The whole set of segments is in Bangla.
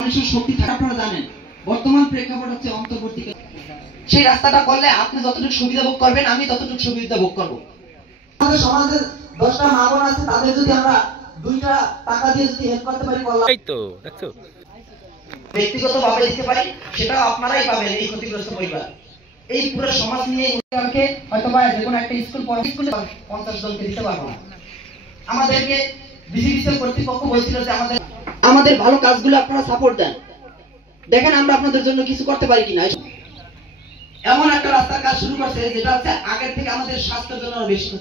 মানুষের শক্তি থাকে আপনারা জানেন। বর্তমান প্রেক্ষাপট হচ্ছে অন্তর্বর্তী, সেই রাস্তাটা করলে আপনি যতটুকু সুবিধা ভোগ করবেন আমি ততটুকু সুবিধা ভোগ করবো। আমাদের সমাজের 10টা মা বোন আছে, তাদের যদি আমরা 2টা টাকা দিয়ে যদি হেল্প করতে পারি, এই তো দেখছো ব্যক্তিগত ভাবে দিতে পারি, সেটাও আপনারাই পাবেন। এই ক্ষতিগ্রস্ত পরিবার, এই পুরো সমাজ নিয়ে হয়তো বা যে কোনো একটা স্কুলে 50 জনকে দিতে পারবো না। আমাদেরকে বিসিবিসিএল কর্তৃপক্ষ বলছিল যে আমাদের ভালো কাজগুলো আপনারা সাপোর্ট দেন, দেখেন আমরা আপনাদের জন্য কিছু করতে পারি কিনা। এমন একটা রাস্তার কাজ শুরু করছে যেটা হচ্ছে আগের থেকে আমাদের স্বাস্থ্যের জন্য বেশি।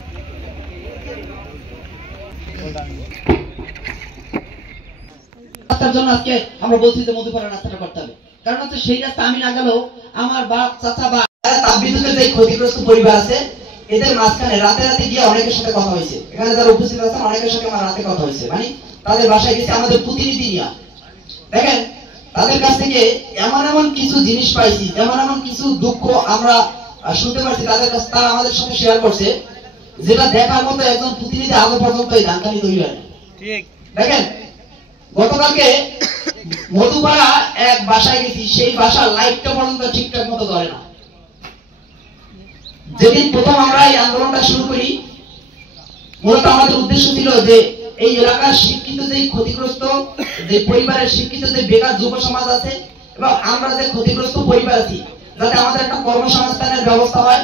রাস্তার জন্য আজকে আমরা বলছি যে মধুপাড়া রাস্তাটা করতে হবে, কারণ হচ্ছে সেই রাস্তা আমি না গেলেও আমার বাপ চাচা বা তাপবিদ্যুতের যে ক্ষতিগ্রস্ত পরিবার আছে, এদের মাঝখানে রাতে রাতে গিয়ে অনেকের সাথে কথা হয়েছে। এখানে যারা উপস্থিত আছেন অনেকের সাথে আমার রাতে কথা হয়েছে, মানে তাদের বাসায় গেছে আমাদের প্রতিনিধি নিয়ে। দেখেন তাদের কাছ থেকে এমন এমন কিছু জিনিস পাইছি, এমন এমন কিছু দুঃখ আমরা শুনতে পারছি তাদের কাছে, তারা আমাদের সাথে শেয়ার করছে, যেটা দেখার মতো একজন প্রতিনিধি আগে পর্যন্ত এই ধানকানি তৈরি হয় না। দেখেন গতকালকে মধুপাড়া এক বাসায় গেছি, সেই বাসার লাইটটা পর্যন্ত ঠিকঠাক মতো ধরে না। যেদিন প্রথম আমরা এই আন্দোলনটা শুরু করি, মূলত আমাদের উদ্দেশ্য ছিল যে এই এলাকার শিক্ষিত যে ক্ষতিগ্রস্ত যে পরিবারের শিক্ষিত যে বেকার যুব সমাজ আছে এবং আমরা যে ক্ষতিগ্রস্ত পরিবার আছি, যাতে আমাদের একটা কর্মসংস্থানের ব্যবস্থা হয়।